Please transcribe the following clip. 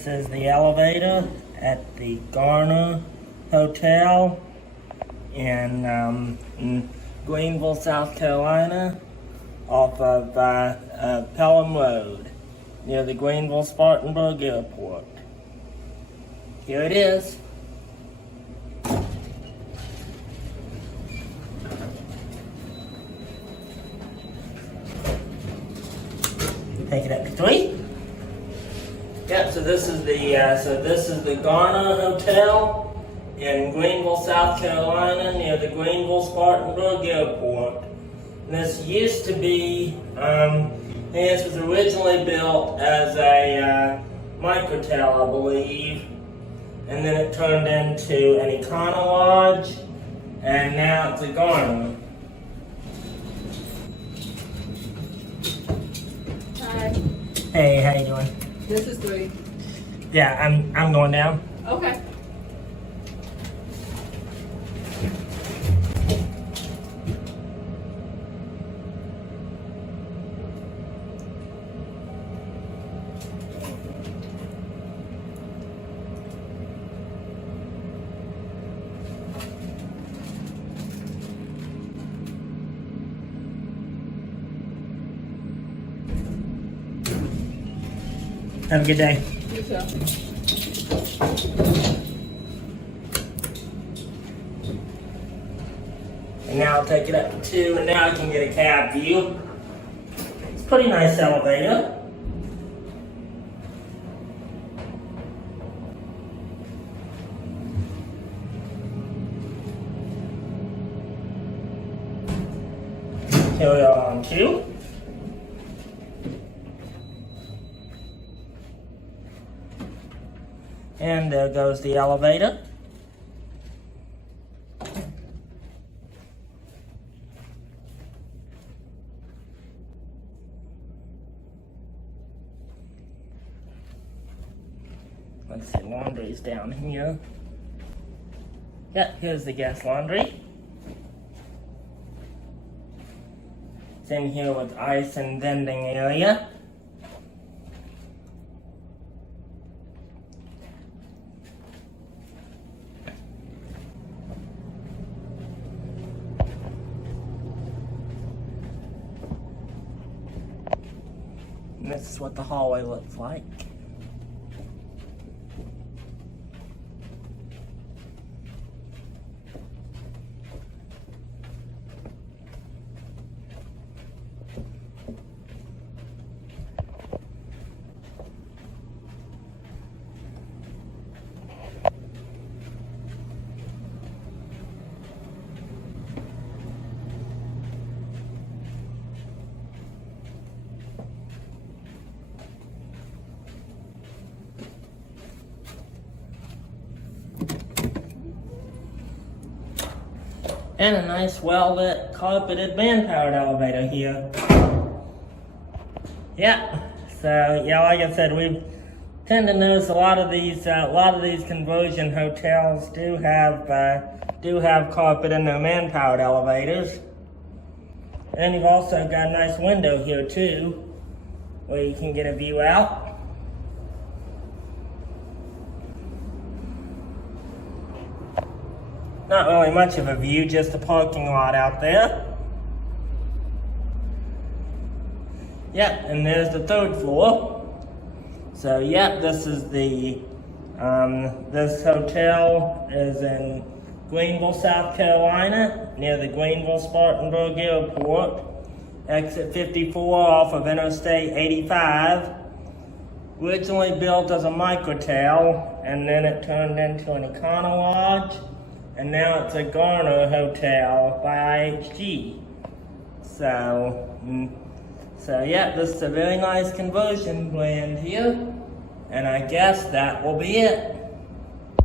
This is the elevator at the Garner Hotel in Greenville, South Carolina, off of Pelham Road, near the Greenville Spartanburg Airport. Here it is. Take it up to 3. Yep, so this is the Garner Hotel in Greenville, South Carolina, near the Greenville Spartanburg Airport. And this used to be, this was originally built as a Microtel, I believe, and then it turned into an Econo Lodge, and now it's a Garner. Hi. Hey, how you doing? This is 3. Yeah, I'm going down. Okay. Have a good day. You too. And now I'll take it up to 2, and now I can get a cab view. It's a pretty nice elevator. Here we are on 2. And there goes the elevator. Let's see, laundry's down here. Yeah, here's the guest laundry. It's in here with ice and vending area. And this is what the hallway looks like. And a nice, well-lit, carpeted, man-powered elevator here. Yeah. So yeah, like I said, we tend to notice a lot of these conversion hotels do have carpet and no man-powered elevators. And you've also got a nice window here too, where you can get a view out. Not really much of a view, just a parking lot out there. Yep, and there's the 3rd floor. So yep, this is the, this hotel is in Greenville, South Carolina, near the Greenville Spartanburg Airport. Exit 54 off of Interstate 85. Originally built as a Microtel, and then it turned into an Econo Lodge. And now it's a Garner Hotel by IHG. So yeah, this is a very nice conversion planned here. And I guess that will be it.